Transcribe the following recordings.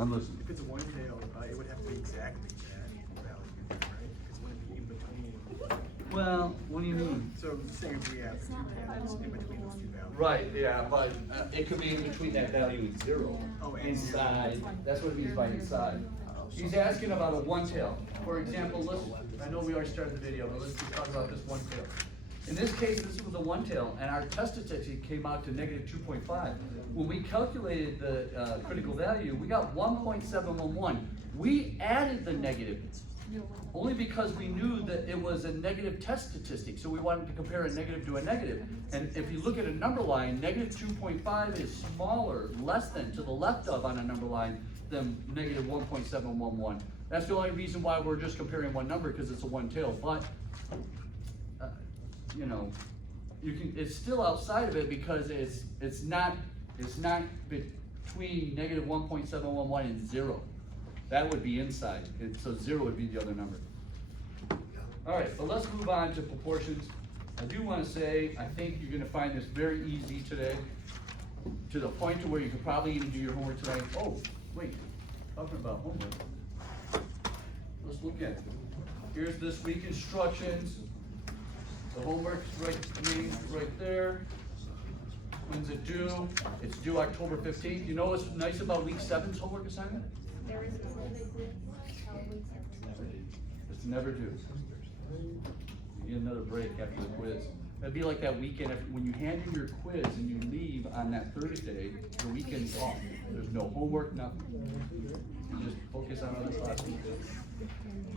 I'm listening. If it's a one tail, it would have to be exactly that value, right? Because it wouldn't be in between. Well, what do you mean? So say if we have two tails in between those two values. Right, yeah, but it could be in between that value and zero. Oh, and Inside, that's what it means by inside. He's asking about a one tail. For example, I know we already started the video, but let's just talk about this one tail. In this case, this was a one tail, and our test statistic came out to negative 2.5. When we calculated the critical value, we got 1.711. We added the negative, only because we knew that it was a negative test statistic, so we wanted to compare a negative to a negative. And if you look at a number line, negative 2.5 is smaller, less than, to the left of on a number line, than negative 1.711. That's the only reason why we're just comparing one number, because it's a one tail. But you know, it's still outside of it because it's not between negative 1.711 and 0. That would be inside, so 0 would be the other number. All right, but let's move on to proportions. I do want to say, I think you're going to find this very easy today, to the point to where you could probably even do your homework tonight. Oh, wait, talking about homework. Let's look at it. Here's this week instructions. The homework's right there. When's it due? It's due October 15th. You know what's nice about week 7's homework assignment? There is a quiz. It's never due. You get another break after the quiz. That'd be like that weekend when you hand in your quiz and you leave on that Thursday, your weekend's off. There's no homework, nothing. You just focus on other classes.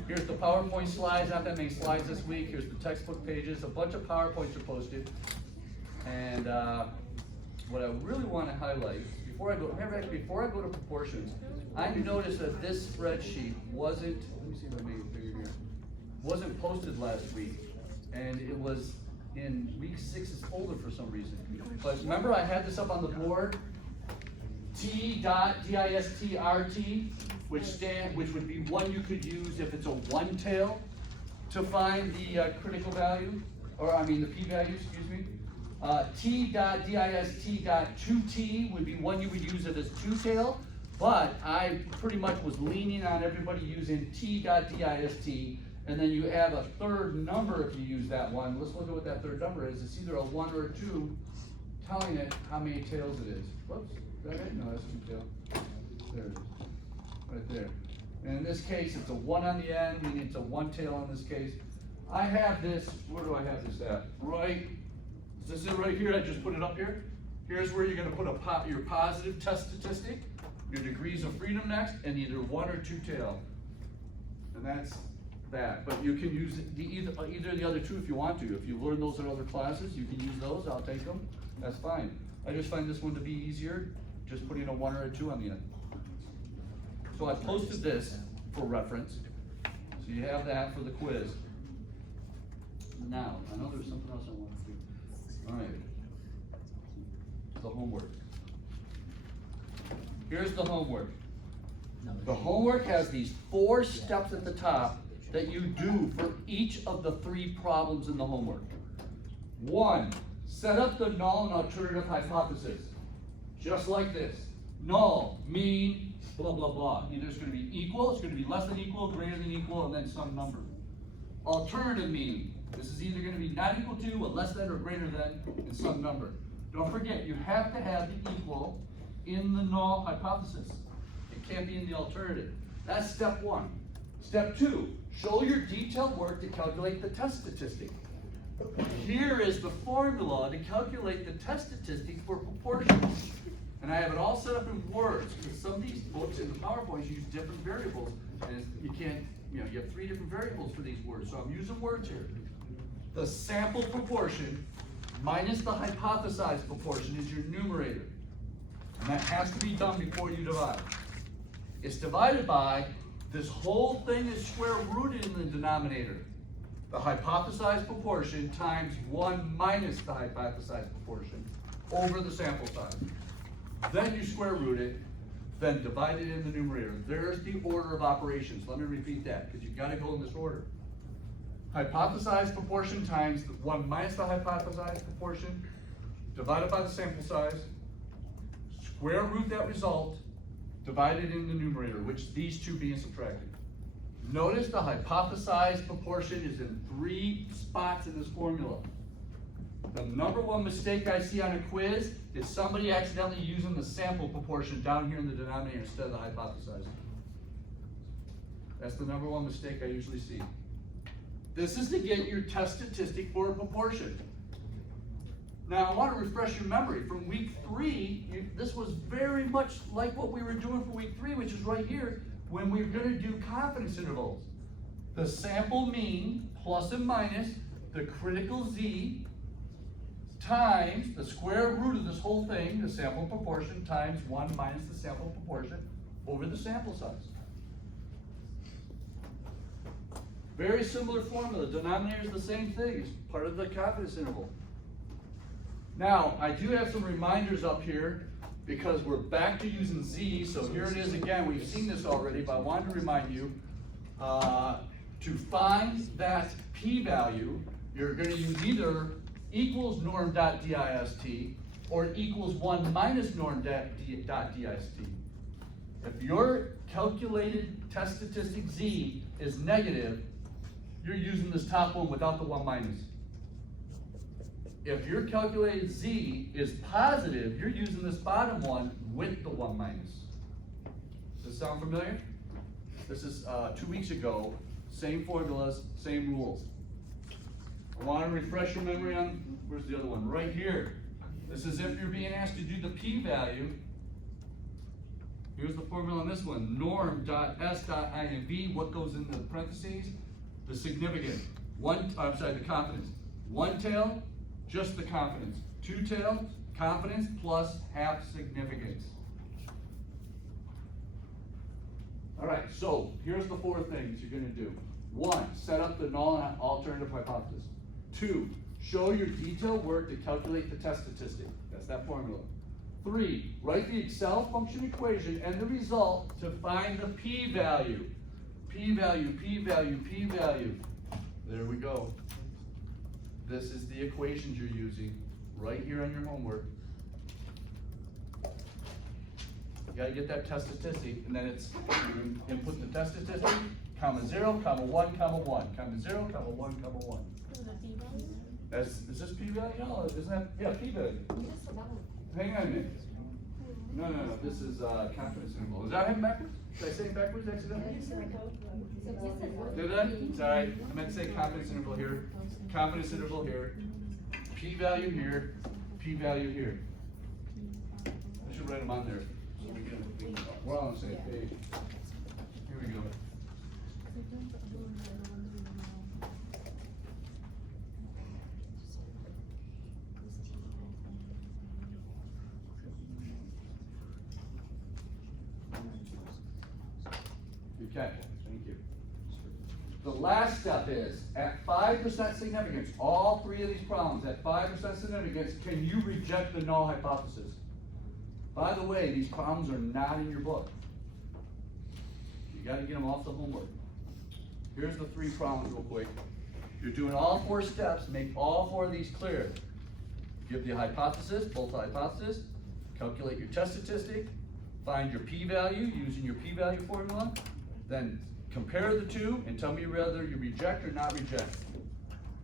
Here's the PowerPoint slides, not that many slides this week. Here's the textbook pages. A bunch of PowerPoints are posted. And what I really want to highlight, before I go to proportions, I noticed that this spreadsheet wasn't, let me see if I made it bigger here, wasn't posted last week. And it was in week 6's folder for some reason. But remember I had this up on the board? T.distrt, which would be one you could use if it's a one tail to find the critical value, or I mean the p-value, excuse me. T.dist.2t would be one you would use it as two tail, but I pretty much was leaning on everybody using T.dist, and then you add a third number if you use that one. Let's look at what that third number is. It's either a 1 or a 2, telling it how many tails it is. Whoops, is that it? No, that's 2 tail. There it is. Right there. And in this case, it's a 1 on the end, meaning it's a one tail in this case. I have this, where do I have this at? Right, is this it right here? I just put it up here. Here's where you're gonna put your positive test statistic, your degrees of freedom next, and either 1 or 2 tail. And that's that. But you can use either the other two if you want to. If you learn those in other classes, you can use those, I'll take them. That's fine. I just find this one to be easier, just putting a 1 or a 2 on the end. So I posted this for reference, so you have that for the quiz. Now, I know there's something else I want to do. All right, the homework. Here's the homework. The homework has these 4 steps at the top that you do for each of the 3 problems in the homework. 1, set up the null and alternative hypothesis, just like this. Null, mean, blah, blah, blah. Either it's going to be equal, it's going to be less than equal, greater than equal, and then some number. Alternative mean, this is either going to be not equal to, or less than, or greater than, and some number. Don't forget, you have to have the equal in the null hypothesis. It can't be in the alternative. That's step 1. Step 2, show your detailed work to calculate the test statistic. Here is the formula to calculate the test statistic for proportions. And I have it all set up in words, because some of these books in the PowerPoints use different variables, and you can't, you have 3 different variables for these words, so I'm using words here. The sample proportion minus the hypothesized proportion is your numerator. And that has to be done before you divide. It's divided by, this whole thing is square rooted in the denominator. The hypothesized proportion times 1 minus the hypothesized proportion over the sample size. Then you square root it, then divide it in the numerator. There's the order of operations. Let me repeat that, because you've got to go in this order. Hypothesized proportion times 1 minus the hypothesized proportion, divided by the sample size, square root that result, divided in the numerator, which these two being subtracted. Notice the hypothesized proportion is in 3 spots in this formula. The number one mistake I see on a quiz is somebody accidentally using the sample proportion down here in the denominator instead of the hypothesized. That's the number one mistake I usually see. This is to get your test statistic for a proportion. Now, I want to refresh your memory. From week 3, this was very much like what we were doing for week 3, which is right here, when we were going to do confidence intervals. The sample mean, plus and minus, the critical z, times the square root of this whole thing, the sample proportion, times 1 minus the sample proportion, over the sample size. Very similar formula. Denominator is the same thing. It's part of the confidence interval. Now, I do have some reminders up here because we're back to using z, so here it is again. We've seen this already, but I wanted to remind you, to find that p-value, you're going to use either equals norm.dist or equals 1 minus norm.dist. If your calculated test statistic z is negative, you're using this top one without the 1 minus. If your calculated z is positive, you're using this bottom one with the 1 minus. Does this sound familiar? This is 2 weeks ago. Same formulas, same rules. I want to refresh your memory on, where's the other one? Right here. This is if you're being asked to do the p-value. Here's the formula on this one. Norm.s.inv, what goes in the parentheses? The significance. The confidence. 1 tail, just the confidence. 2 tail, confidence plus half significance. All right, so here's the 4 things you're going to do. 1, set up the null and alternative hypothesis. 2, show your detailed work to calculate the test statistic. That's that formula. 3, write the Excel function equation and the result to find the p-value. P-value, p-value, p-value. There we go. This is the equations you're using right here on your homework. You gotta get that test statistic, and then it's input the test statistic, comma 0, comma 1, comma 1, comma 0, comma 1, comma 1. Is this p-value? No, isn't that, yeah, p-value. Hang on a minute. No, this is confidence interval. Is that him backwards? Did I say it backwards accidentally? Did I? Sorry, I meant to say confidence interval here. Confidence interval here. P-value here. P-value here. I should write them on there. So we're all on the same page. Here we go. Okay, thank you. The last step is, at 5% significance, all 3 of these problems, at 5% significance, can you reject the null hypothesis? By the way, these problems are not in your book. You gotta get them off the homework. Here's the 3 problems real quick. You're doing all 4 steps, make all 4 of these clear. Give the hypothesis, both the hypothesis, calculate your test statistic, find your p-value using your p-value formula, then compare the 2 and tell me whether you reject or not reject.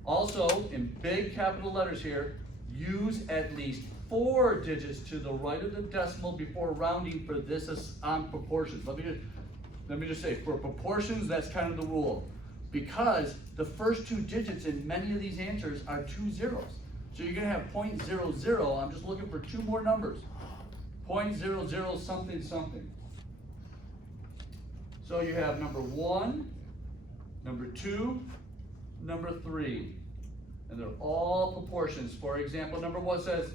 Also, in big capital letters here, use at least 4 digits to the right of the decimal before rounding for this on proportions. Let me just say, for proportions, that's kind of the rule. Because the first 2 digits in many of these answers are 2 zeros. So you're gonna have 0.00, I'm just looking for 2 more numbers. 0.00 something something. So you have number 1, number 2, number 3. And they're all proportions. For example, number 1 says,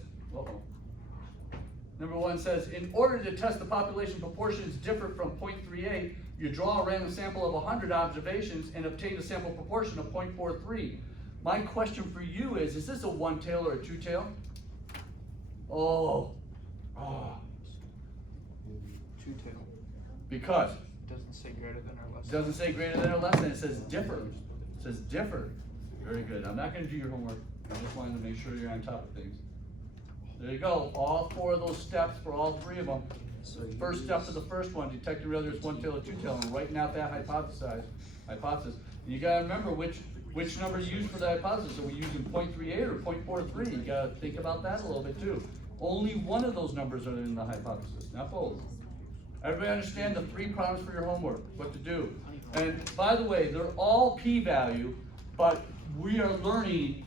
in order to test the population proportions different from 0.38, you draw a random sample of 100 observations and obtain a sample proportion of 0.43. My question for you is this a 1 tail or a 2 tail? 2 tail. Because? It doesn't say greater than or less. It doesn't say greater than or less than, it says differ. It says differ. Very good. I'm not going to do your homework. I just wanted to make sure you're on top of things. There you go. All 4 of those steps for all 3 of them. First step to the first one, detecting whether it's one tail or two tail, and writing out that hypothesis. You gotta remember which number to use for the hypothesis. Are we using 0.38 or 0.43? You gotta think about that a little bit too. Only one of those numbers are in the hypothesis, not both. Everybody understand the 3 problems for your homework, what to do. And by the way, they're all p-value, but we are learning,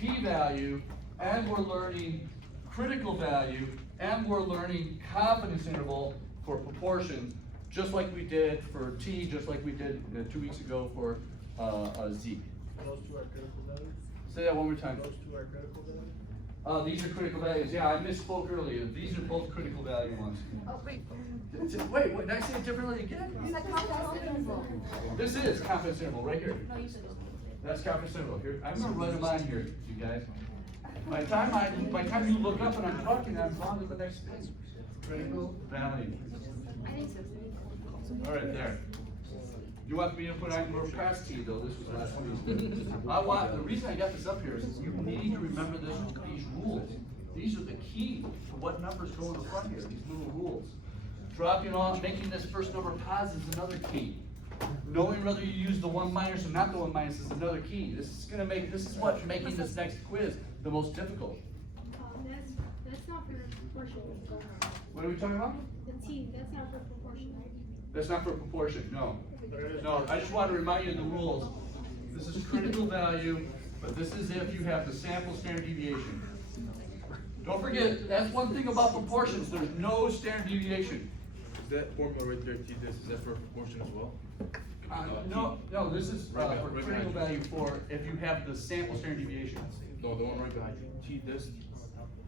p-value, and we're learning critical value, and we're learning confidence interval for proportion, just like we did for t, just like we did 2 weeks ago for z. Those two are critical values? Say that one more time. Those two are critical values? These are critical values. Yeah, I misspoke earlier. These are both critical value ones. Oh, wait. Wait, did I say it differently again? Is that confidence interval? This is confidence interval right here. No, you said it. That's confidence interval here. I'm gonna write them on here, you guys. By the time you look up and I'm talking, I'm on to the next thing. Critical value. I think so. All right, there. You want me to put on more past T though, this was the last one. The reason I got this up here is you need to remember these rules. These are the key to what numbers go in the front here, these little rules. Dropping off, making this first number positive is another key. Knowing whether you use the 1 minus or not the 1 minus is another key. This is what's making this next quiz the most difficult. That's not for proportion. What are we talking about? The T, that's not for proportion, right? That's not for proportion, no. No, I just want to remind you of the rules. This is critical value, but this is if you have the sample standard deviation. Don't forget, that's one thing about proportions, there's no standard deviation. Is that formula right there, T this, is that for proportion as well? No, this is Right for behind critical you. value for if you have the sample standard deviation. No, the one right behind you, T this?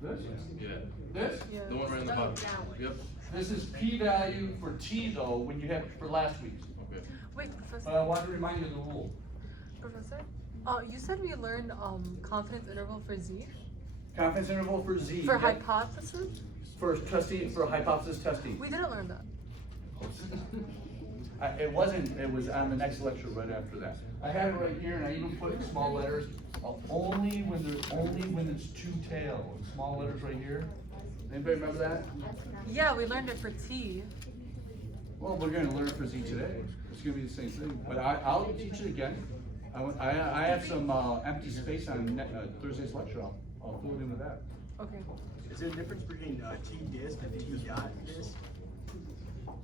This? Yeah. This? The one right in the bottom. Yep. This is p-value for t though, when you have it for last week's. Okay. Wait, Professor. But I want to remind you of the rule. Professor? You said we learned confidence interval for Z? Confidence interval for z. For Yep. hypothesis? For testing, for hypothesis testing. We didn't learn that. It was on the next lecture right after that. I had it right here and I even put small letters, only when it's two tail, small letters right here. Anybody remember that? Yeah, we learned it for T. Well, we're gonna learn it for Z today. It's gonna be the same thing, but I'll teach it again. I have some empty space on Thursday's lecture. I'll fill it in with that. Okay. Is there a difference between T disc and T dot disc?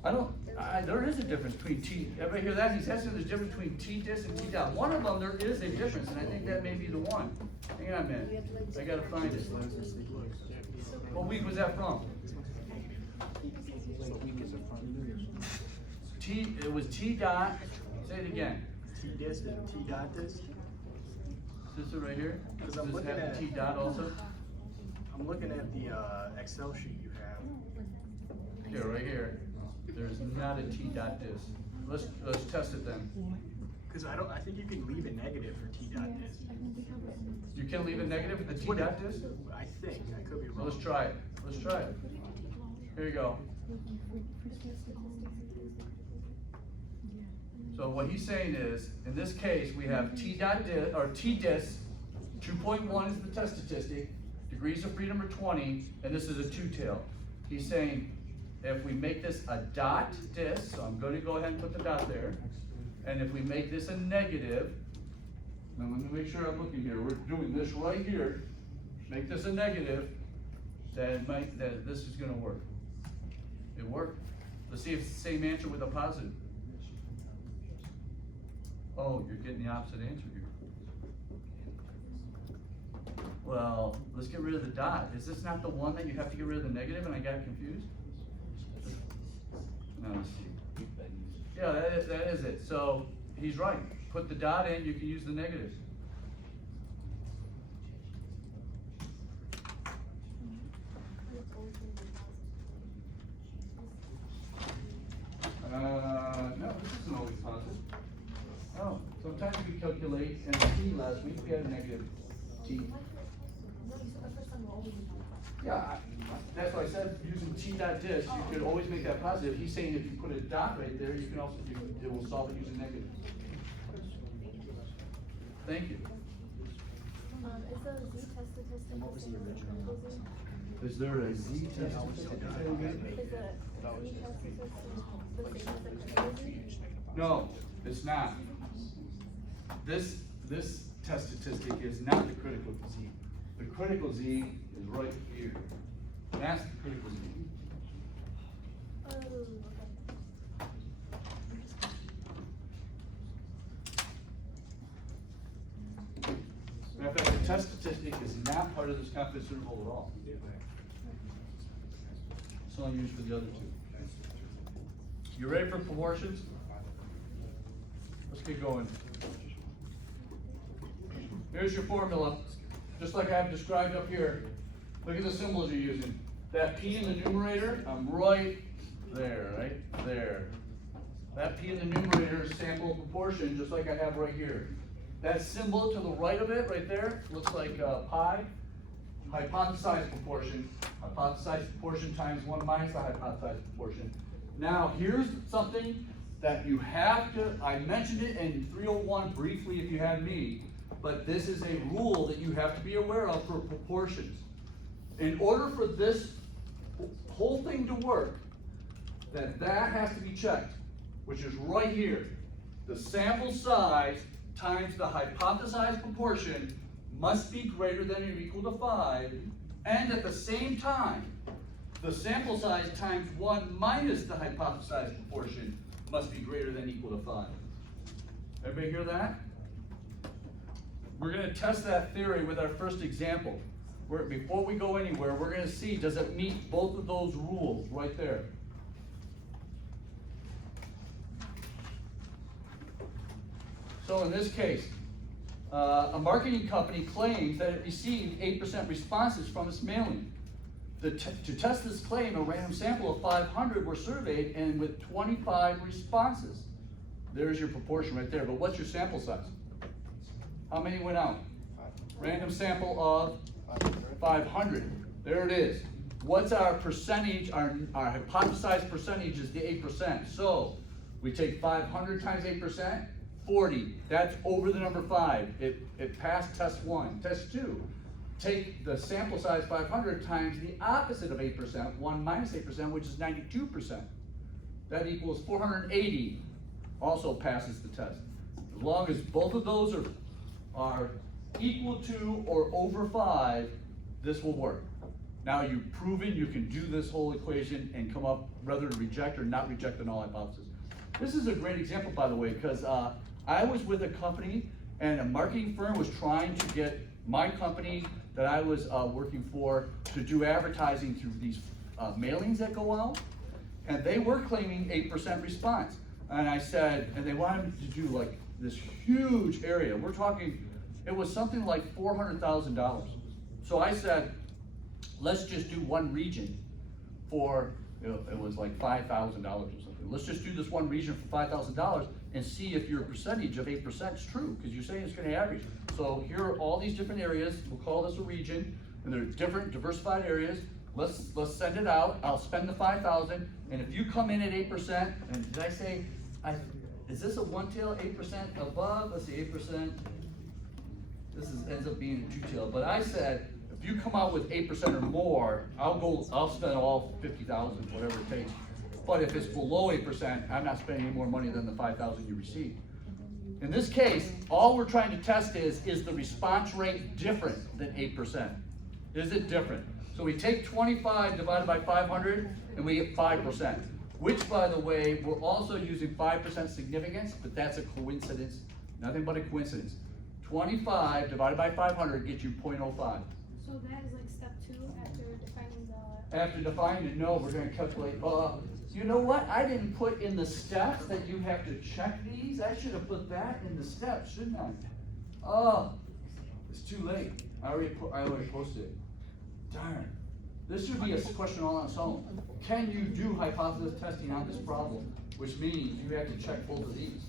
There is a difference between T, everybody hear that? He's asking there's a difference between T disc and T dot. One of them, there is a difference, and I think that may be the one. Hang on a minute, I gotta find it. What week was that from? It was T dot, say it again. T disc and T dot disc? Is this it right here? Because Does I'm this looking have at the T dot also? I'm looking at the Excel sheet you have. Here, right here. There's not a T dot disc. Let's test it then. Because I think you can leave it negative for T dot disc. You can leave it negative with the T dot disc? I think, I could be Well, wrong. let's try it. Let's try it. Here you go. So what he's saying is, in this case, we have T dot dis, or T dis, 2.1 is the test statistic, degrees of freedom are 20, and this is a two-tail. He's saying, if we make this a dot dis, so I'm going to go ahead and put the dot there, and if we make this a negative, now let me make sure I'm looking here, we're doing this right here, make this a negative, then this is gonna work. It worked. Let's see if it's the same answer with a positive. Oh, you're getting the opposite answer here. Well, let's get rid of the dot. Is this not the one that you have to get rid of the negative and I got confused? No, let's see. Yeah, that is it. So he's right. Put the dot in, you can use the negative. No, this isn't always positive. Oh, sometimes we calculate, and T last week, we had a negative T. Yeah, that's why I said using T dot dis, you could always make that positive. He's saying if you put a dot right there, you can also, it will solve it using negative. Thank you. Is the Z test statistic? And what was the original? Is there a Z test? No, it's not. This test statistic is not the critical Z. The critical Z is right here. That's the critical Z. Matter of fact, the test statistic is not part of this confidence interval at all. It's only used for the other two. You ready for proportions? Let's get going. Here's your formula, just like I have described up here. Look at the symbols you're using. That P in the numerator, I'm right there, right there. That P in the numerator is sample proportion, just like I have right here. That symbol to the right of it, right there, looks like pi. Hypothesized proportion. Hypothesized proportion times 1 minus the hypothesized proportion. Now, here's something that you have to, I mentioned it in 301 briefly if you had me, but this is a rule that you have to be aware of for proportions. In order for this whole thing to work, that has to be checked, which is right here. The sample size times the hypothesized proportion must be greater than or equal to 5, and at the same time, the sample size times 1 minus the hypothesized proportion must be greater than or equal to 5. Everybody hear that? We're going to test that theory with our first example. Before we go anywhere, we're going to see, does it meet both of those rules right there? So in this case, a marketing company claims that it received 8% responses from its mailing. To test this claim, a random sample of 500 were surveyed and with 25 responses. There's your proportion right there, but what's your sample size? How many went out? Random sample of 500. There it is. What's our percentage? Our hypothesized percentage is the 8%. So we take 500 times 8%, 40. That's over the number 5. It passed test 1. Test 2. Take the sample size 500 times the opposite of 8%, 1 minus 8%, which is 92%. That equals 480. Also passes the test. As long as both of those are equal to or over 5, this will work. Now you've proven you can do this whole equation and come up whether to reject or not reject the null hypothesis. This is a great example, by the way, because I was with a company and a marketing firm was trying to get my company that I was working for to do advertising through these mailings that go out, and they were claiming 8% response. And I said, and they wanted to do like this huge area. We're talking, it was something like $400,000. So I said, let's just do one region for, it was like $5,000 or something. Let's just do this one region for $5,000 and see if your percentage of 8% is true, because you're saying it's going to average. So here are all these different areas. We'll call this a region, and they're different diversified areas. Let's send it out. I'll spend the 5,000, and if you come in at 8%, and did I say, is this a one-tail 8% above? Let's see, 8%. This ends up being a two-tail, but I said, if you come out with 8% or more, I'll spend all 50,000, whatever it takes. But if it's below 8%, I'm not spending any more money than the 5,000 you received. In this case, all we're trying to test is the response rate different than 8%? Is it different? So we take 25 divided by 500, and we get 5%, which, by the way, we're also using 5% significance, but that's a coincidence, nothing but a coincidence. 25 divided by 500 gets you 0.05. So that is like step 2 after defining the. After defining it, no, we're gonna calculate, you know what? I didn't put in the steps that you have to check these. I should have put that in the steps, shouldn't I? Oh, it's too late. I already posted it. Darn. This should be a question all on its own. Can you do hypothesis testing on this problem? Which means you have to check both of these.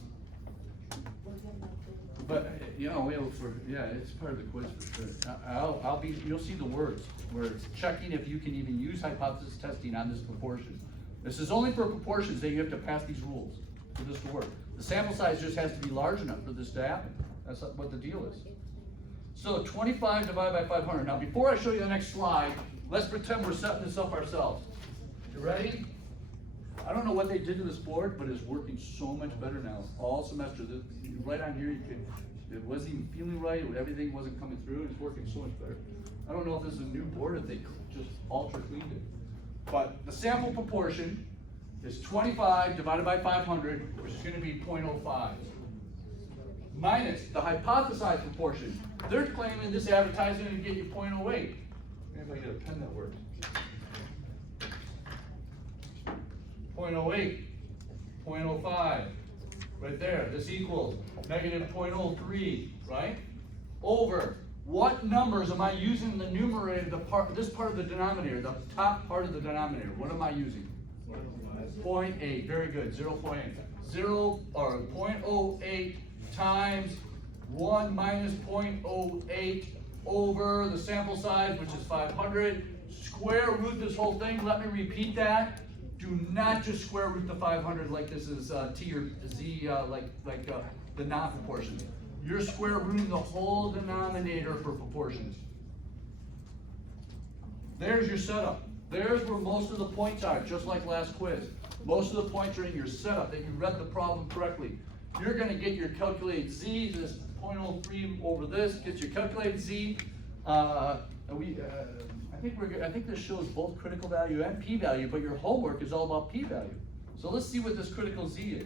But, you know, it's part of the quiz for sure. You'll see the words where it's checking if you can even use hypothesis testing on this proportion. This is only for proportions that you have to pass these rules for this to work. The sample size just has to be large enough for this to happen. That's what the deal is. So 25 divided by 500. Now, before I show you the next slide, Let's pretend we're setting this up ourselves. You ready? I don't know what they did to this board, but it's working so much better now. All semester, right on here, it wasn't even feeling right, everything wasn't coming through, it's working so much better. I don't know if this is a new board, if they just ultra cleaned it. But the sample proportion is 25 divided by 500, which is gonna be 0.05. Minus the hypothesized proportion. They're claiming this advertising to get you 0.08. Maybe if I get a pen that works. 0.08, 0.05, right there. This equals negative 0.03, right? Over what numbers am I using in the numerator, this part of the denominator, the top part of the denominator? What am I using? 0.8, very good, 0.8. 0.08 times 1 minus 0.08 over the sample size, which is 500. Square root this whole thing. Let me repeat that. Do not just square root the 500 like this is t or z, like the non-proportion. You're square rooting the whole denominator for proportions. There's your setup. There's where most of the points are, just like last quiz. Most of the points are in your setup, that you read the problem correctly. You're gonna get your calculated z, this 0.03 over this, get your calculated z. I think this shows both critical value and p-value, but your homework is all about p-value. So let's see what this critical z is.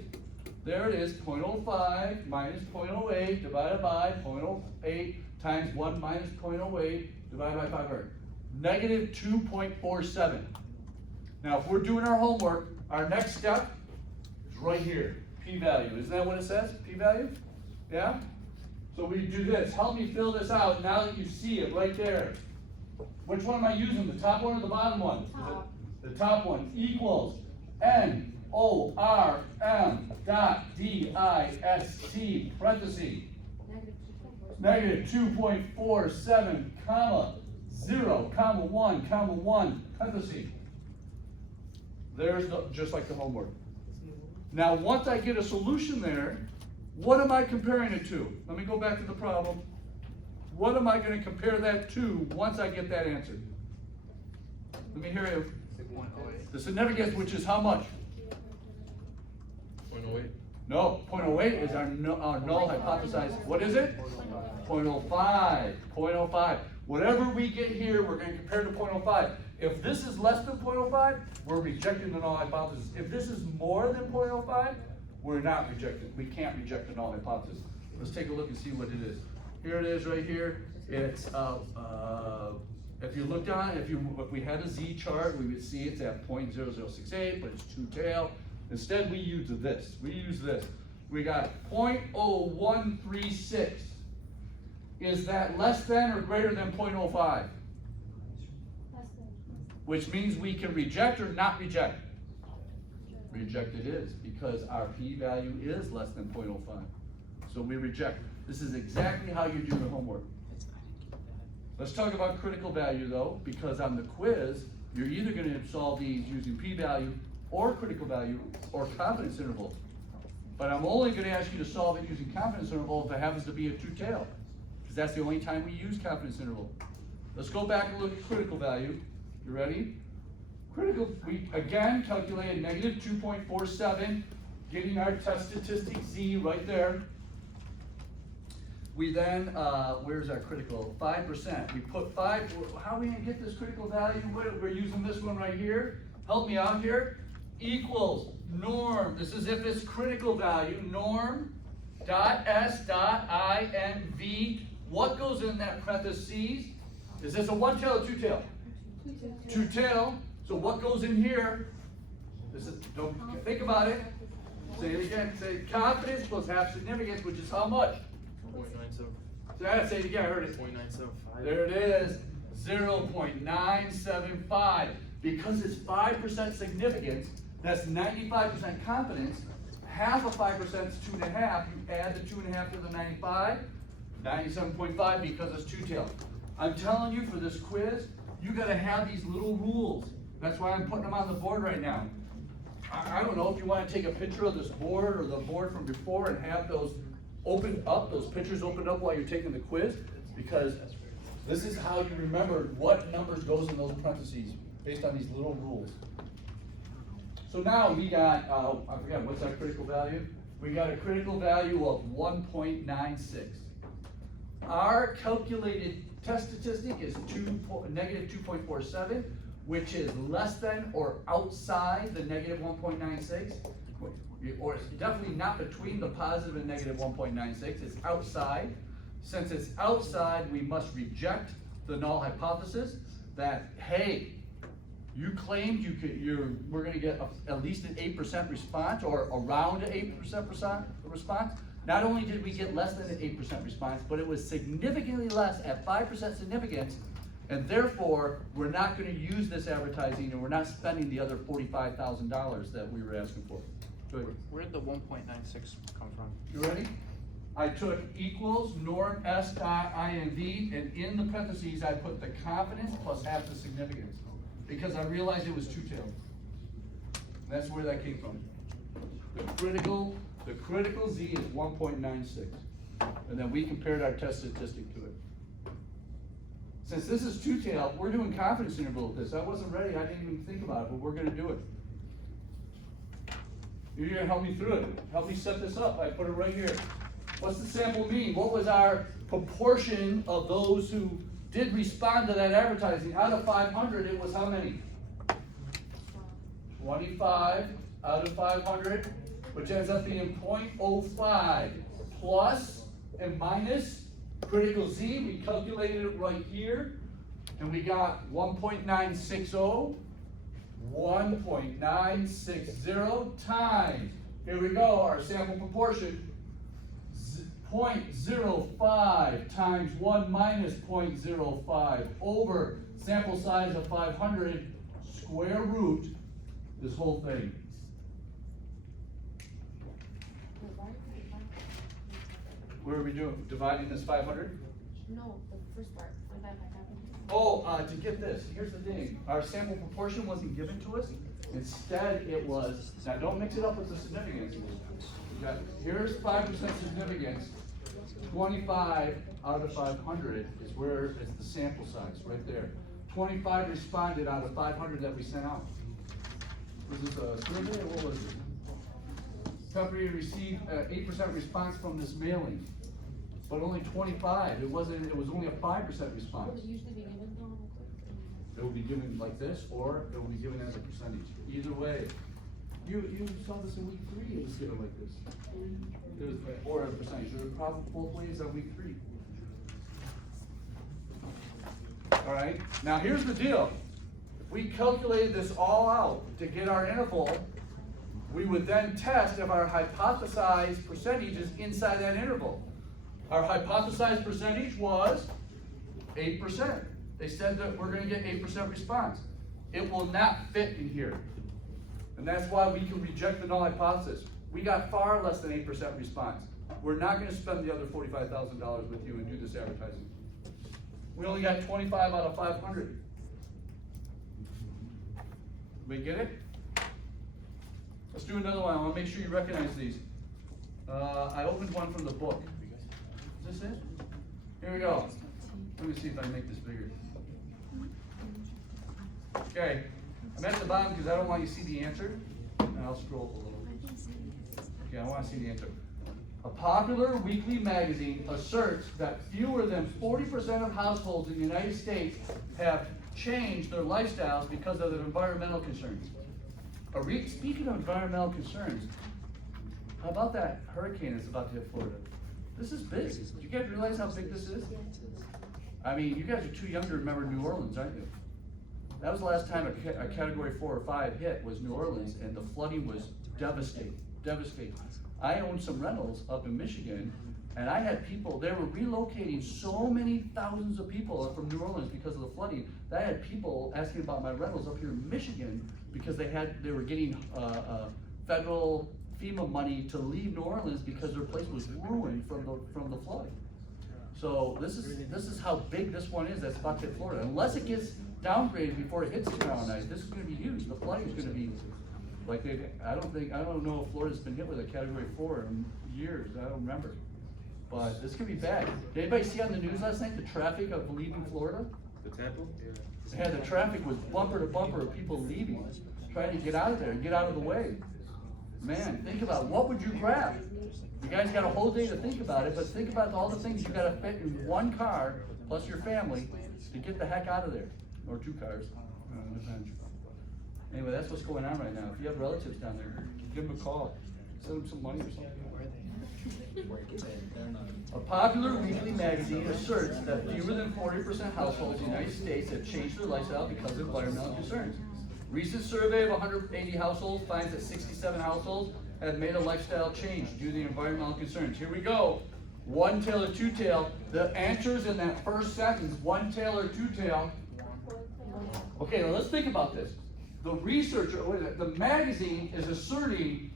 There it is, 0.05 minus 0.08 divided by 0.08 times 1 minus 0.08 divided by 500. Negative 2.47. Now, if we're doing our homework, our next step is right here, p-value. Isn't that what it says, p-value? Yeah? So we do this. Help me fill this out now that you see it right there. Which one am I using, the top one or the bottom one? Top. The top one equals NORM dot DIST parentheses negative 2.47 comma 0 comma 1 comma 1 parentheses. There's just like the homework. Now once I get a solution there, what am I comparing it to? Let me go back to the problem. What am I going to compare that to once I get that answer? Let me hear you. The significance, which is how much? 0.08. No, 0.08 is our null hypothesized. What is it? 0.05. 0.05. Whatever we get here, we're going to compare to 0.05. If this is less than 0.05, we're rejecting the null hypothesis. If this is more than 0.05, we're not rejecting. We can't reject the null hypothesis. Let's take a look and see what it is. Here it is right here. It's if you look down, if we had a z chart, we would see it's at 0.0068, but it's two-tail. Instead, we use this. We use this. We got 0.0136. Is that less than or greater than 0.05? Less than. Which means we can reject or not reject. Reject it is, because our p-value is less than 0.05. So we reject. This is exactly how you do the homework. Let's talk about critical value though, because on the quiz, you're either going to solve these using p-value or critical value or confidence interval. But I'm only going to ask you to solve it using confidence interval if it happens to be a two-tail, because that's the only time we use confidence interval. Let's go back and look at critical value. You ready? Critical, we again calculated negative 2.47, getting our test statistic z right there. We then, where's our critical? 5%. We put 5, how are we gonna get this critical value? We're using this one right here. Help me out here. Equals norm, this is if it's critical value, norm dot s dot inv. What goes in that parentheses? Is this a one-tail or two-tail? Two-tail. So what goes in here? This is, don't think about it. Say it again. Say confidence plus half significance, which is how much? 0.97. Say it again, I heard it. 0.975. There it is, 0.975. Because it's 5% significance, that's 95% confidence. Half of 5% is 2.5. You add the 2.5 to the 95, 97.5 because it's two-tailed. I'm telling you, for this quiz, you gotta have these little rules. That's why I'm putting them on the board right now. I don't know if you wanna take a picture of this board or the board from before and have those opened up, those pictures opened up while you're taking the quiz, because This is how you remember what numbers goes in those parentheses, based on these little rules. So now we got, I forgot, what's our critical value? We got a critical value of 1.96. Our calculated test statistic is negative 2.47, which is less than or outside the negative 1.96. Or it's definitely not between the positive and negative 1.96, it's outside. Since it's outside, we must reject the null hypothesis that, hey, you claimed we're gonna get at least an 8% response, or around an 8% response. Not only did we get less than an 8% response, but it was significantly less at 5% significance, and therefore, we're not gonna use this advertising, and we're not spending the other $45,000 that we were asking for. Go ahead. Where did the 1.96 come from? You ready? I took equals norm S dot INV, and in the parentheses, I put the confidence plus half the significance, because I realized it was two-tailed. That's where that came from. The critical Z is 1.96, and then we compared our test statistic to it. Since this is two-tailed, we're doing confidence interval with this. I wasn't ready, I didn't even think about it, but we're gonna do it. You're gonna help me through it. Help me set this up. I put it right here. What's the sample mean? What was our proportion of those who did respond to that advertising? Out of 500, it was how many? 25 out of 500, which ends up being 0.05 plus and minus critical Z. We calculated it right here, and we got 1.960. 1.960 times, here we go, our sample proportion, 0.05 times 1 minus 0.05 over sample size of 500, square root this whole thing. Where are we doing? Dividing this 500? No, the first part, 25 by 500. Oh, to get this, here's the thing, our sample proportion wasn't given to us, instead it was, now don't mix it up with the significance. Here's 5% significance, 25 out of 500 is where it's the sample size, right there. 25 responded out of 500 that we sent out. Was this a survey or what was it? Company received 8% response from this mailing, but only 25, it was only a 5% response. Will it usually be given to them? It will be given like this, or it will be given as a percentage. Either way. You saw this in week 3, it was given like this. It was, or a percentage, it was probably both ways on week 3. All right, now here's the deal. If we calculated this all out to get our interval, we would then test if our hypothesized percentage is inside that interval. Our hypothesized percentage was 8%. They said that we're gonna get 8% response. It will not fit in here. And that's why we can reject the null hypothesis. We got far less than 8% response. We're not gonna spend the other $45,000 with you and do this advertising. We only got 25 out of 500. We get it? Let's do another one. I wanna make sure you recognize these. I opened one from the book. Is this it? Here we go. Let me see if I can make this bigger. Okay, I'm at the bottom because I don't want you to see the answer, and I'll scroll up a little. Okay, I want to see the answer. A popular weekly magazine asserts that fewer than 40% of households in the United States have changed their lifestyles because of their environmental concerns. Speaking of environmental concerns, how about that hurricane that's about to hit Florida? This is big. Do you guys realize how big this is? I mean, you guys are too young to remember New Orleans, aren't you? That was the last time a category 4 or 5 hit was New Orleans, and the flooding was devastating, devastating. I owned some rentals up in Michigan, and I had people, they were relocating so many thousands of people from New Orleans because of the flooding, that I had people asking about my rentals up here in Michigan because they were getting federal FEMA money to leave New Orleans because their place was ruined from the flooding. So this is how big this one is that's about to hit Florida. Unless it gets downgraded before it hits tomorrow night, this is going to be huge. The flooding is going to be like I don't know if Florida's been hit with a category 4 in years. I don't remember, but this could be bad. Did anybody see on the news last night the traffic of leaving Florida? The temple? Yeah. Yeah, the traffic was bumper to bumper of people leaving, trying to get out of there and get out of the way. Man, think about what would you grab? You guys got a whole day to think about it, but think about all the things you gotta fit in one car, plus your family, to get the heck out of there. Or 2 cars. Depends. Anyway, that's what's going on right now. If you have relatives down there, give them a call. Send them some money or something. A popular weekly magazine asserts that fewer than 40% households in the United States have changed their lifestyle because of environmental concerns. Recent survey of 180 households finds that 67 households have made a lifestyle change due to the environmental concerns. Here we go. One tail or two tail. The answers in that first sentence, one tail or two tail. Okay, now let's think about this. The researcher, the magazine is asserting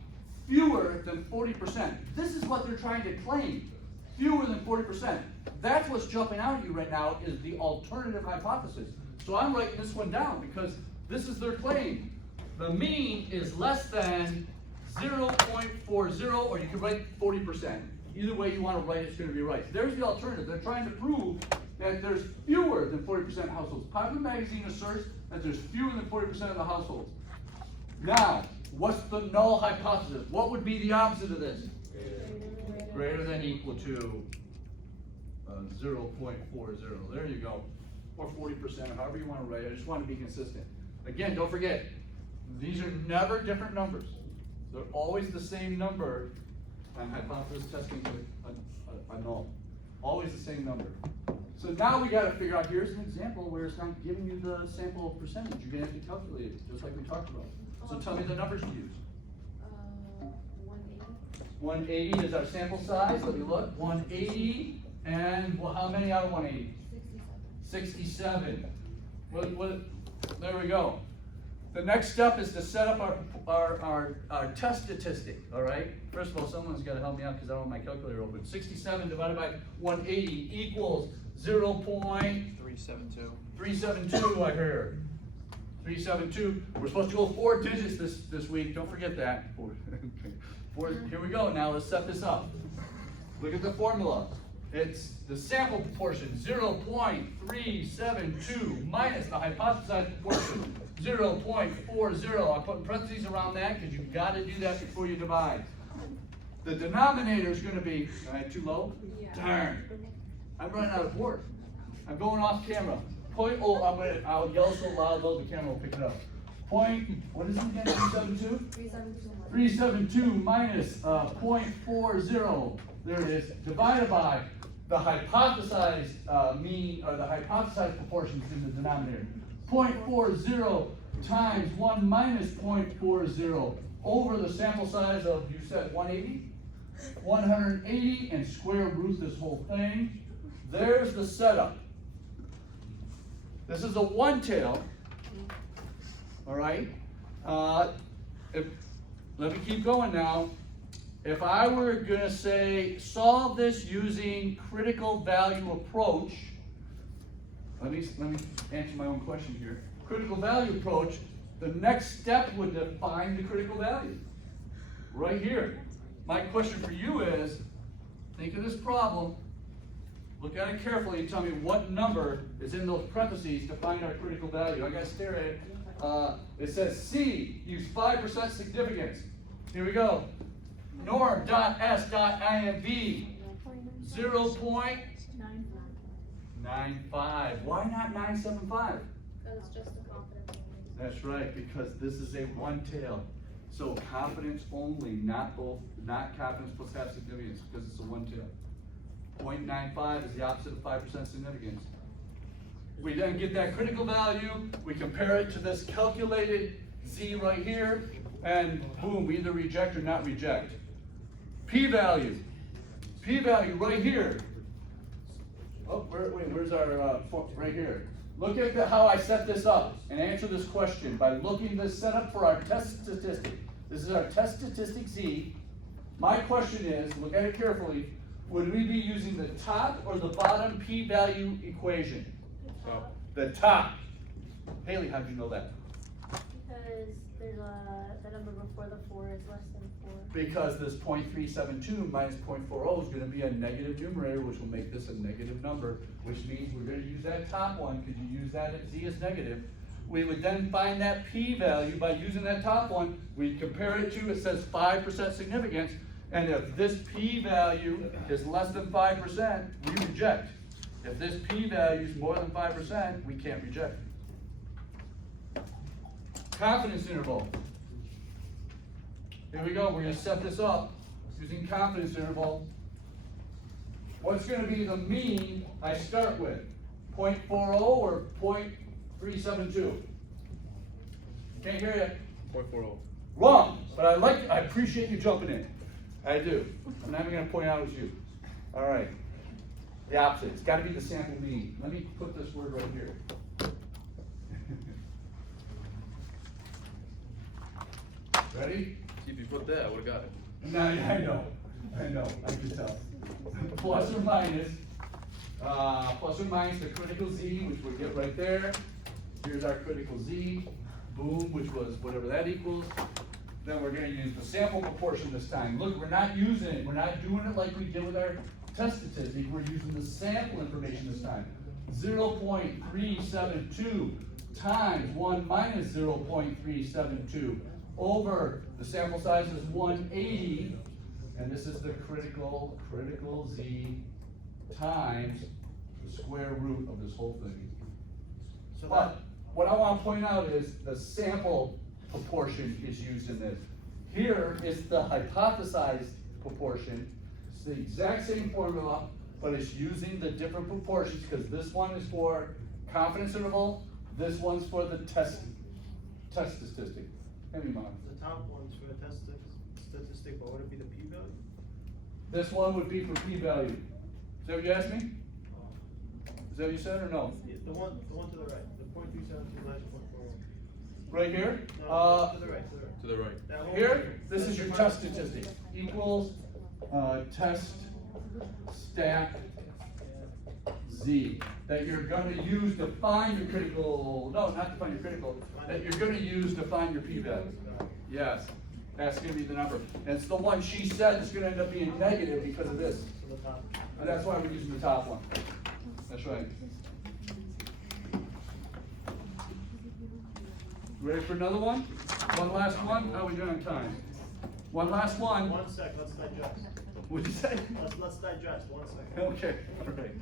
fewer than 40%. This is what they're trying to claim. Fewer than 40%. That's what's jumping out at you right now is the alternative hypothesis. So I'm writing this one down because this is their claim. The mean is less than 0.40, or you can write 40%. Either way you want to write it's going to be right. There's the alternative. They're trying to prove that there's fewer than 40% households. Popular magazine asserts that there's fewer than 40% of the households. Now, what's the null hypothesis? What would be the opposite of this? Greater than equal to 0.40. There you go. Or 40%, however you want to write it. I just want to be consistent. Again, don't forget, these are never different numbers. They're always the same number, and hypothesis testing to a null. Always the same number. So now we got to figure out, here's an example where it's not giving you the sample percentage. You're going to have to calculate it, just like we talked about. So tell me the numbers to use. 180. 180 is our sample size. Let me look. 180, and well, how many out of 180? 67. There we go. The next step is to set up our test statistic, all right? First of all, someone's got to help me out because I don't have my calculator open. 67 divided by 180 equals 372. 0.372, I heard. 372. We're supposed to go 4 digits this week. Don't forget that. Here we go. Now let's set this up. Look at the formula. It's the sample proportion, 0.372 minus the hypothesized proportion, 0.40. I'm putting parentheses around that because you've got to do that before you divide. The denominator is going to be, am I too low? Yeah. Darn. I'm running out of board. I'm going off camera. I'll yell so loud though the camera will pick it up. What is it again? 372? 372. 372 minus 0.40. There it is. Divided by the hypothesized mean, or the hypothesized proportions in the denominator. 0.40 times 1 minus 0.40 over the sample size of, you said 180? 180, and square root this whole thing. There's the setup. This is a one tail. All right. Let me keep going now. If I were gonna say solve this using critical value approach, let me answer my own question here. Critical value approach, the next step would define the critical value. Right here. My question for you is, think of this problem, look at it carefully and tell me what number is in those parentheses to find our critical value. I gotta stare at it. It says C, use 5% significance. Here we go. Norm.S.IMV, 0.95. Why not 975? Because it's just a confidence. That's right, because this is a one tail. So confidence only, not confidence plus half significance, because it's a one tail. 0.95 is the opposite of 5% significance. We then get that critical value, we compare it to this calculated Z right here, and boom, we either reject or not reject. P-value. P-value right here. Oh, where's our, right here. Look at how I set this up and answer this question by looking this setup for our test statistic. This is our test statistic Z. My question is, look at it carefully, would we be using the top or the bottom p-value equation? The top. Haley, how'd you know that? Because there's the number before the 4 is less than 4. Because this 0.372 minus 0.40 is gonna be a negative numerator, which will make this a negative number, which means we're gonna use that top one, because you use that at z as negative. We would then find that p-value by using that top one. We'd compare it to, it says 5% significance, and if this p-value is less than 5%, we reject. If this p-value is more than 5%, we can't reject. Confidence interval. Here we go, we're gonna set this up using confidence interval. What's gonna be the mean I start with? 0.40 or 0.372? Can't hear you. 0.40. Wrong, but I appreciate you jumping in. I do. I'm not even gonna point out it's you. All right. The opposite, it's gotta be the sample mean. Let me put this word right here. Ready? See, if you put that, I would've got it. No, I know, I can tell. Plus or minus the critical z, which we'll get right there. Here's our critical z, boom, which was whatever that equals. Then we're gonna use the sample proportion this time. Look, we're not using it, we're not doing it like we did with our test statistic, we're using the sample information this time. 0.372 times 1 minus 0.372 over, the sample size is 180, and this is the critical z times the square root of this whole thing. So But what I want to point out is the sample proportion is used in this. Here is the hypothesized proportion. It's the exact same formula, but it's using the different proportions because this one is for confidence interval, this one's for the test statistic. Give me mine. The top one's for the test statistic, but would it be the p-value? This one would be for p-value. Is that what you asked me? Is that what you said or no? Yeah, the one to the right, the 0.372 minus 0.41. Right here? No, to the right, to the right. To the right. That whole Here, figure. this is your test statistic, equals, test stat z, that you're gonna use to find your critical, no, not to find your critical, that you're gonna use to find your p-value. Yes, that's gonna be the number. And it's the one she said is gonna end up being negative because of this. So the top. And that's why we're using the top one. That's right. Ready for another one? One last one? How are we doing on time? One last one. 1 sec, let's digest. What'd you say? Let's digest, 1 second. Okay, all right.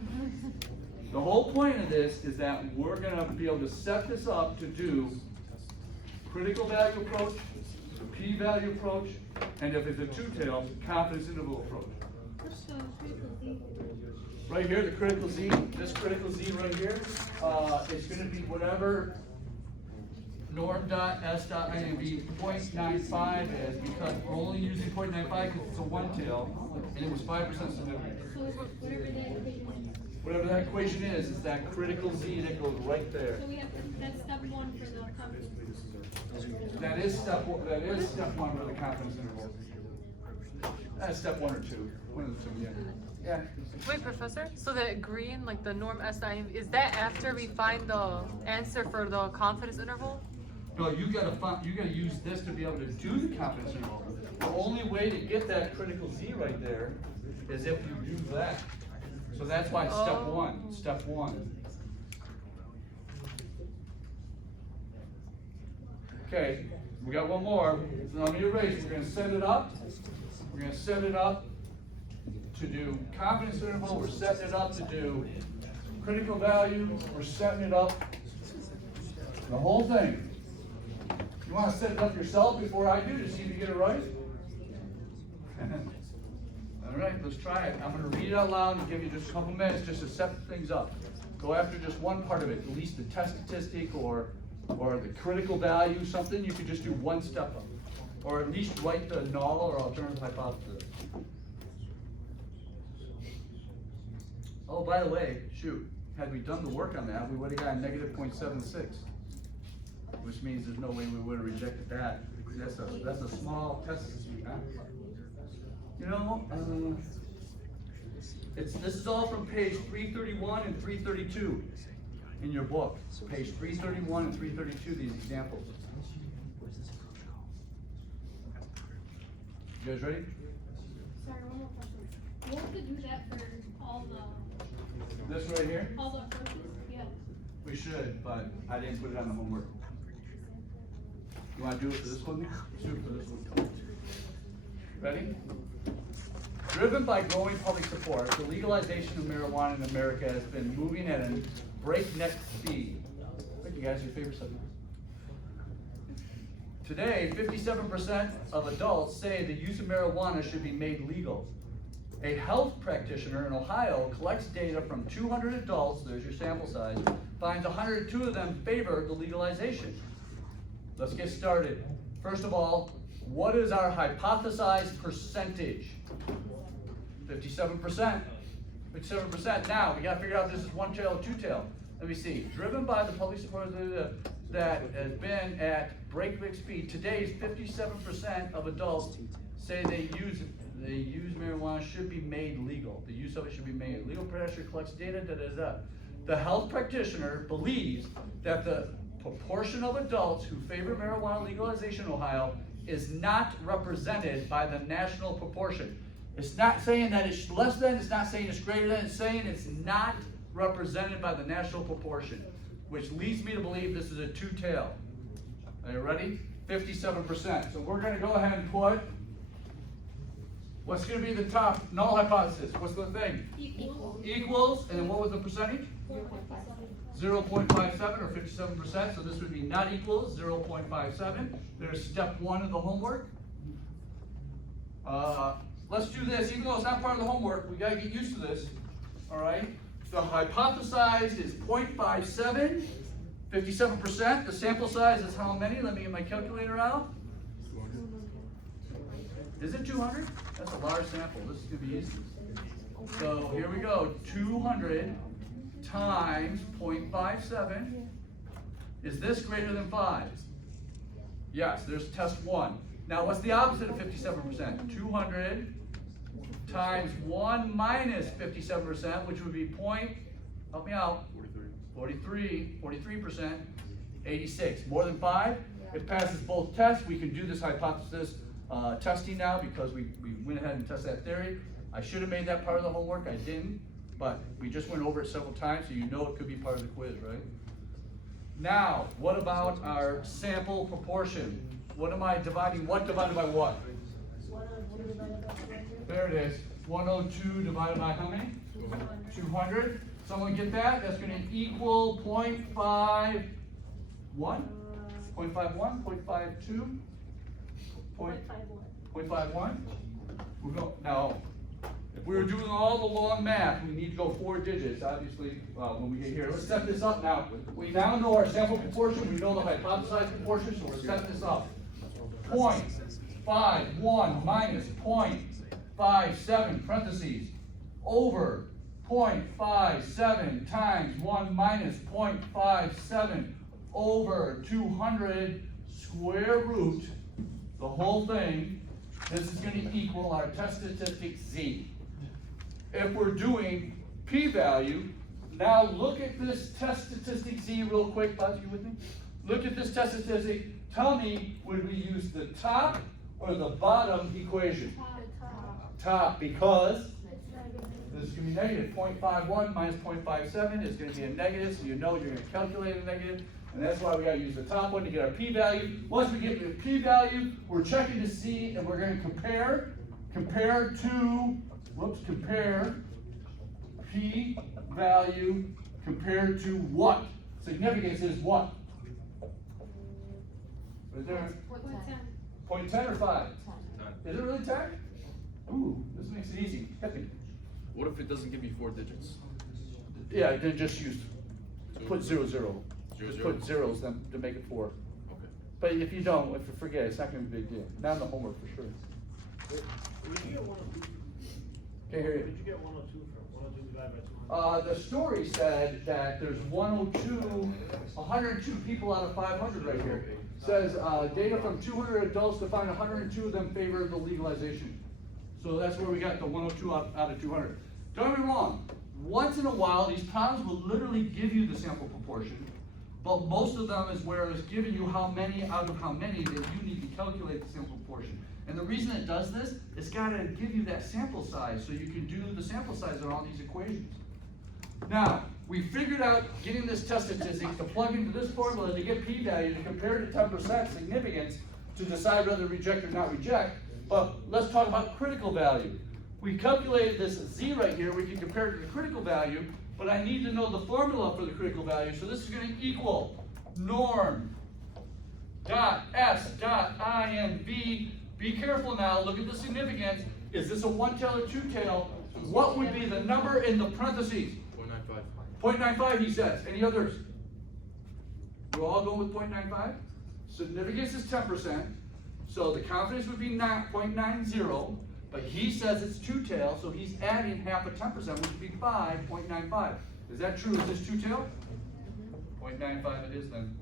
The whole point of this is that we're gonna be able to set this up to do critical value approach, p-value approach, and if it's a two-tail, confidence interval approach. What's the critical z? Right here, the critical z, this critical z right here, is gonna be whatever norm dot s dot INV 0.95 is, because we're only using 0.95 because it's a one-tail, and it was 5% significant. So whatever the equation is. Whatever that equation is that critical z that goes right there. So we have, that's step 1 for the confidence. That is step one for the confidence interval. That's step 1 or 2, one of the two, yeah. Yeah. Wait, Professor, so the green, like the norm SI, is that after we find the answer for the confidence interval? No, you gotta use this to be able to do the confidence interval. The only way to get that critical z right there is if you do that. So that's why it's step Oh. one, step 1. Okay, we got one more. So let me erase. We're gonna set it up. We're gonna set it up to do confidence interval. We're setting it up to do critical value. We're setting it up. The whole thing. You wanna set it up yourself before I do to see if you get it right? All right, let's try it. I'm gonna read it out loud and give you just a couple minutes just to set things up. Go after just one part of it, at least the test statistic or the critical value, something, you could just do one step up. Or at least write the null or alternative hypothesis. Oh, by the way, shoot, had we done the work on that, we would've got negative 0.76. Which means there's no way we would've rejected that. That's a small test statistic, huh? You know, this is all from page 331 and 332 in your book. Page 331 and 332, these examples. You guys ready? Sorry, one more question. What would it do that for This right here? all the approaches? Yeah. We should, but I didn't put it on the homework. You wanna do it for this one? Do it for this one. Ready? Driven by growing public support, the legalization of marijuana in America has been moving at a breakneck speed. Thank you guys, your favorite subject. Today, 57% of adults say the use of marijuana should be made legal. A health practitioner in Ohio collects data from 200 adults, there's your sample size, finds 102 of them favor the legalization. Let's get started. First of all, what is our hypothesized percentage? 57%. 57%. Now, we gotta figure out if this is one tail or two tail. Let me see. Driven by the public support that has been at breakneck speed, today's 57% of adults say they use marijuana should be made legal. The use of it should be made legal. Practitioner collects data. The health practitioner believes that the proportion of adults who favor marijuana legalization in Ohio is not represented by the national proportion. It's not saying that it's less than, it's not saying it's greater than, it's saying it's not represented by the national proportion, which leads me to believe this is a two-tail. Are you ready? 57%. So we're gonna go ahead and put, what's gonna be the top null hypothesis? What's the thing? Equals, and then what was the percentage? 0.57 or 57%, so this would be not equals 0.57. There's step one of the homework. Let's do this, even though it's not part of the homework, we gotta get used to this, all right? The hypothesized is 0.57, 57%. The sample size is how many? Let me get my calculator out. Is it 200? That's a large sample, this is gonna be easy. So here we go, 200 times 0.57. Is this greater than 5? Yes, there's test one. Now what's the opposite of 57%? 200 times 1 minus 57%, which would be help me out. 43%, 86. More than 5? It passes both tests. We can do this hypothesis testing now because we went ahead and tested that theory. I should have made that part of the homework, I didn't, but we just went over it several times, so you know it could be part of the quiz, right? Now, what about our sample proportion? What am I dividing? What divided by what? 102 divided by 200. There it is. 102 divided by how many? 200. Someone get that? That's going to equal 0.51? 0.51? 0.52? 0.51? We'll go, now, if we were doing all the long math, we need to go 4 digits, obviously, when we get here. Let's set this up now. We now know our sample proportion, we know the hypothesized proportion, so we're setting this up. 0.51 minus 0.57, parentheses, over 0.57 times 1 minus 0.57 over 200 square root, the whole thing. This is going to equal our test statistic Z. If we're doing p-value, now look at this test statistic Z real quick. Buzz, you with me? Look at this test statistic. Tell me, would we use the top or the bottom equation? Top, because this is going to be negative. 0.51 minus 0.57 is going to be a negative, so you know you're going to calculate a negative. And that's why we got to use the top one to get our p-value. Once we get the p-value, we're checking to see, and we're going to compare p-value compared to what? Significance is what? Right there. 0.10 or 5? Is it really 10? Ooh, this makes it easy. What if it doesn't give me 4 digits? Yeah, then just put 0, 0. Zero, Just zero. put zeros then to make it 4. Okay. But if you don't, if you forget, it's not gonna be a big deal. Not in the homework for sure. Where'd you get 102? Can't hear Where'd you. you get 102 from? 102 divided by 200? The story said that there's 102 people out of 500 right here. Says, data from 200 adults to find 102 of them favor the legalization. So that's where we got the 102 out of 200. Don't get me wrong. Once in a while, these problems will literally give you the sample proportion, but most of them is where it's giving you how many out of how many that you need to calculate the sample proportion. And the reason it does this, it's gotta give you that sample size, so you can do the sample size on all these equations. Now, we figured out getting this test statistic to plug into this formula to get p-value to compare to 10% significance to decide whether to reject or not reject. But let's talk about critical value. We calculated this z right here, we can compare it to the critical value, but I need to know the formula for the critical value, so this is gonna equal norm dot s dot inv. Be careful now, look at the significance. Is this a one-tail or two-tail? What would be the number in the parentheses? 0.95. 0.95, he says. Any others? You all go with 0.95? Significance is 10%, so the confidence would be 0.90, but he says it's two-tail, so he's adding half of 10%, which would be 5.95. Is that true? Is this two-tail? 0.95 it is then.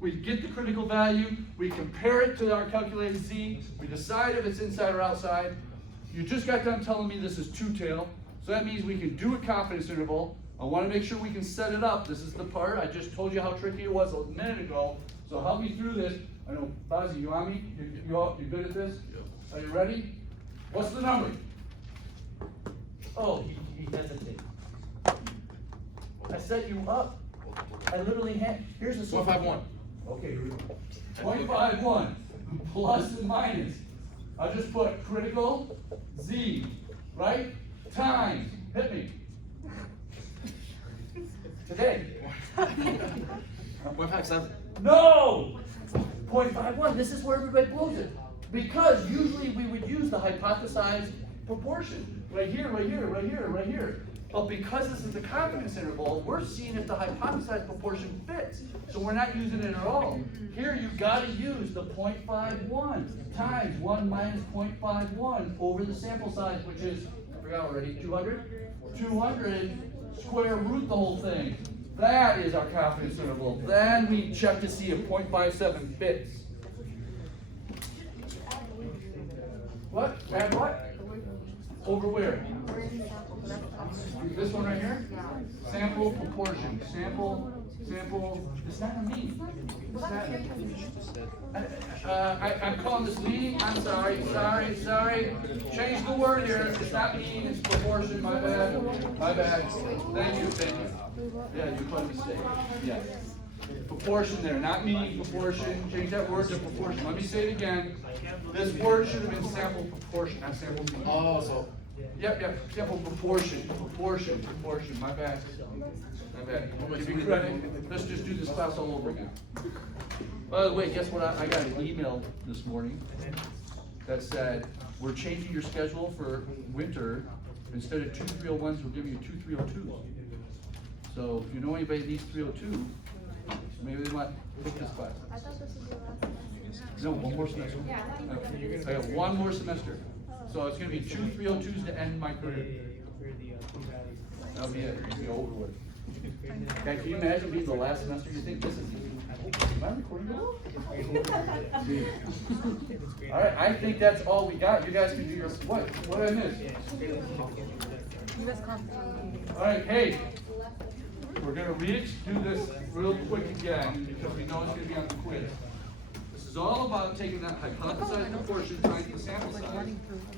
We get the critical value, we compare it to our calculated z, we decide if it's inside or outside. You just got done telling me this is two-tail, so that means we can do a confidence interval. I want to make sure we can set it up. This is the part, I just told you how tricky it was a minute ago, so help me through this. I know, Fozzie, you on me? You good at this? Yeah. Are you ready? What's the number? Oh, he hesitated. I set you up. I literally had, here's the. 151. Okay, here we go. 0.51 plus and minus. I'll just put critical z, right? Times, hit me. Today. 157. No! 0.51, this is where everybody blows it. Because usually we would use the hypothesized proportion. Right here, right here, right here, right here. But because this is the confidence interval, we're seeing if the hypothesized proportion fits. So we're not using it at all. Here you gotta use the 0.51 times 1 minus 0.51 over the sample size, which is, I forgot already, 200? 200 square root the whole thing. That is our confidence interval. Then we check to see if 0.57 fits. What? Add what? Over where? This one right here? Sample proportion. Sample, it's not a mean. It's not, I'm calling this mean. I'm sorry. Change the word here. It's not mean, it's proportion. My bad. Thank you. Yeah, you put a mistake. Yeah. Proportion there, not mean, proportion. Change that word to proportion. Let me say it again. This word should have been sample proportion, not sample mean. Oh, so. Yep, sample proportion, my bad. Give me credit. Let's just do this class all over again. By the way, guess what, I got an email this morning that said, we're changing your schedule for winter. Instead of 2 301s, we're giving you 2 302s. So if you know anybody that needs 302, maybe they might take this class. I thought this was your last semester. No, one more semester. Yeah, I thought you were I got one more semester. So it's gonna be 2 302s to end my career. That'll be it, it'll be over with. Okay, can you imagine being the last semester? You think this is easy? Am I recording this? All right, I think that's all we got. You guys can do your, what did I miss? All right, hey, we're gonna do this real quick again because we know it's gonna be on the quiz. This is all about taking that hypothesized proportion times the sample size,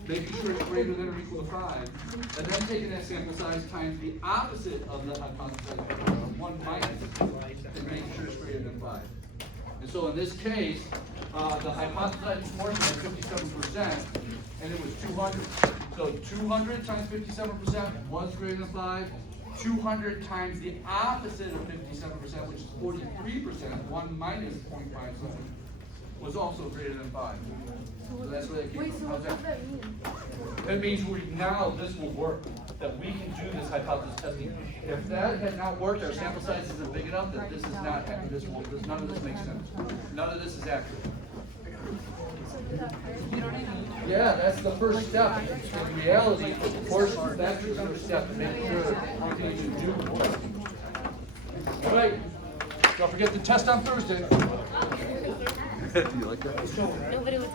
making sure it's greater than or equal to 5, and then taking that sample size times the opposite of the hypothesized proportion, 1 minus, and making sure it's greater than 5. And so in this case, the hypothesized proportion was 57%, and it was 200. So 200 times 57% was greater than 5. 200 times the opposite of 57%, which is 43%, 1 minus 0.57, was also greater than 5. So that's where they came from. How's that? That means this will work, that we can do this hypothesis testing. If that had not worked, our sample size isn't big enough, that this is not, none of this makes sense. None of this is accurate. Yeah, that's the first step. In reality, proportion, that's the first step to make sure everything you do works. All right, don't forget the test on Thursday. Do you like that? Nobody was